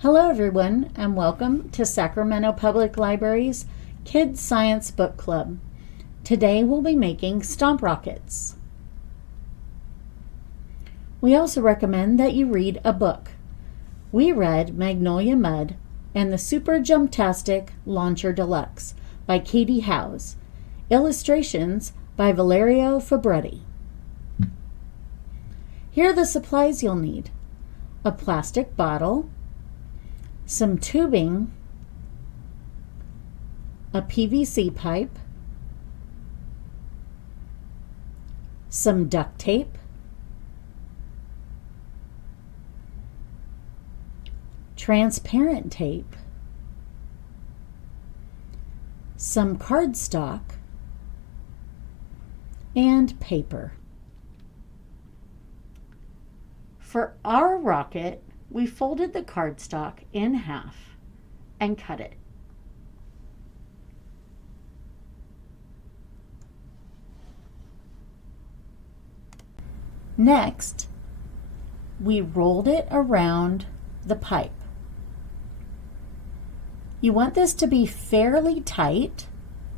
Hello everyone and welcome to Sacramento Public Library's Kids Science Book Club. Today we'll be making Stomp rockets. We also recommend that you read a book. We read Magnolia Mud and the Super Jumptastic Launcher Deluxe by Katie Howes. Illustrations by Valerio Fabretti. Here are the supplies you'll need: a plastic bottle, some tubing, a PVC pipe, some duct tape, transparent tape, some cardstock, and paper. For our rocket, we folded the cardstock in half and cut it. Next, we rolled it around the pipe. You want this to be fairly tight,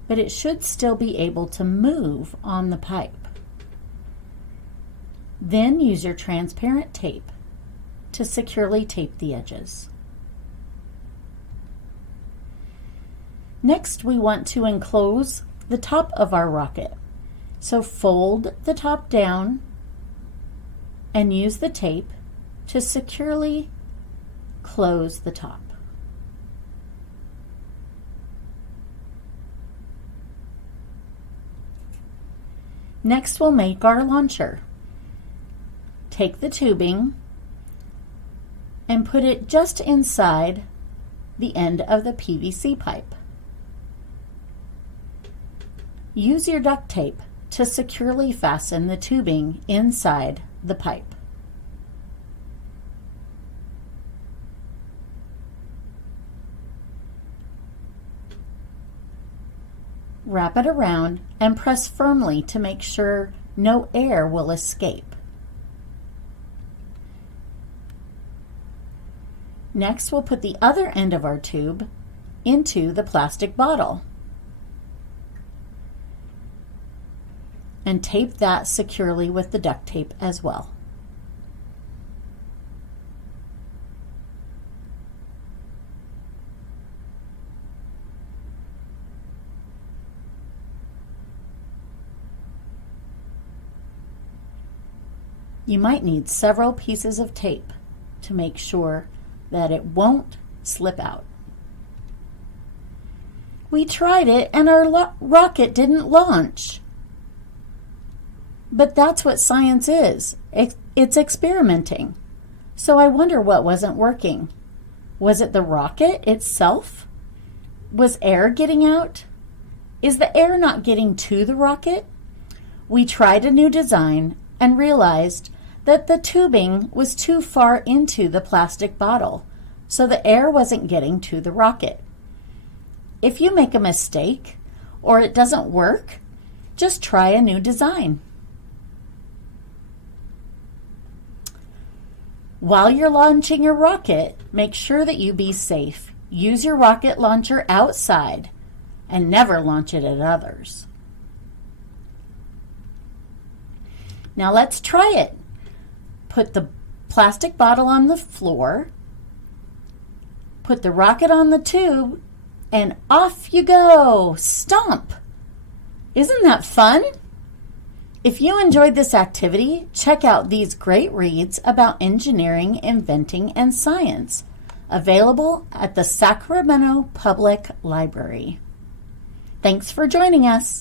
but it should still be able to move on the pipe. Then use your transparent tape to securely tape the edges. Next, we want to enclose the top of our rocket. So fold the top down and use the tape to securely close the top. Next, we'll make our launcher. Take the tubing and put it just inside the end of the PVC pipe. Use your duct tape to securely fasten the tubing inside the pipe. Wrap it around and press firmly to make sure no air will escape. Next, we'll put the other end of our tube into the plastic bottle and tape that securely with the duct tape as well. You might need several pieces of tape to make sure that it won't slip out. We tried it and our rocket didn't launch. But that's what science is. It's experimenting. So I wonder what wasn't working. Was it the rocket itself? Was air getting out? Is the air not getting to the rocket? We tried a new design and realized that the tubing was too far into the plastic bottle, so the air wasn't getting to the rocket. If you make a mistake or it doesn't work, just try a new design. While you're launching your rocket, make sure that you be safe. Use your rocket launcher outside and never launch it at others. Now let's try it. Put the plastic bottle on the floor, put the rocket on the tube, and off you go. Stomp! Isn't that fun? If you enjoyed this activity, check out these great reads about engineering, inventing, and science, available at the Sacramento Public Library. Thanks for joining us.